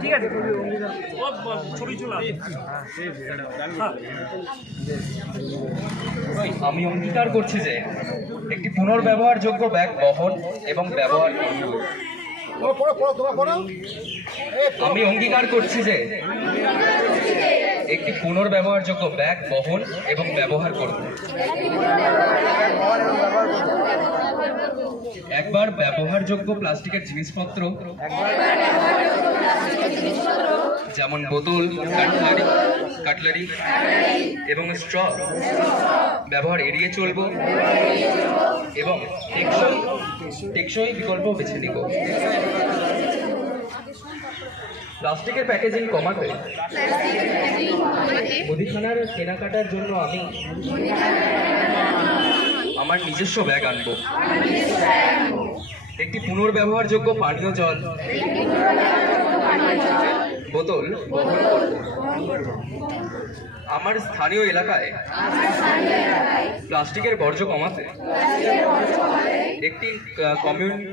ঠিক আছে। ছবি চলে আমি অঙ্গীকার করছি যে একটি পুনর্ব্যবহারযোগ্য ব্যাগ বহন এবং ব্যবহার আমি অঙ্গীকার করছি যে একটি পুনর্ব্যবহারযোগ্য ব্যাগ বহন এবং ব্যবহার করব একবার ব্যবহারযোগ্য প্লাস্টিকের জিনিসপত্র যেমন বোতল, কাটলারি কাটলারি এবং স্ট্র। ব্যবহার এড়িয়ে চলব এবং টেকসই টেকসই বিকল্প বেছে নিব। প্লাস্টিকের প্যাকেজিং কমাতে মুদিখানার কেনাকাটার জন্য আমি আমার নিজস্ব ব্যাগ আনব। একটি পুনর্ব্যবহারযোগ্য পানীয় জল। বোতল আমার স্থানীয় এলাকায় প্লাস্টিকের বর্জ্য কমাতে একটি কমিউনি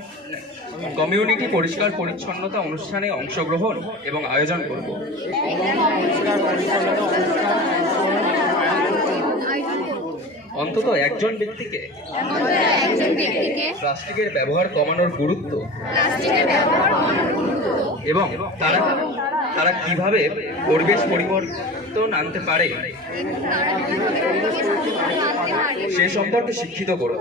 কমিউনিটি পরিষ্কার পরিচ্ছন্নতা অনুষ্ঠানে অংশগ্রহণ এবং আয়োজন করব। অন্তত একজন ব্যক্তিকে প্লাস্টিকের ব্যবহার কমানোর গুরুত্ব এবং তারা তারা কীভাবে পরিবেশ পরিবর্তন আনতে পারে? সে সম্পর্কে শিক্ষিত করো।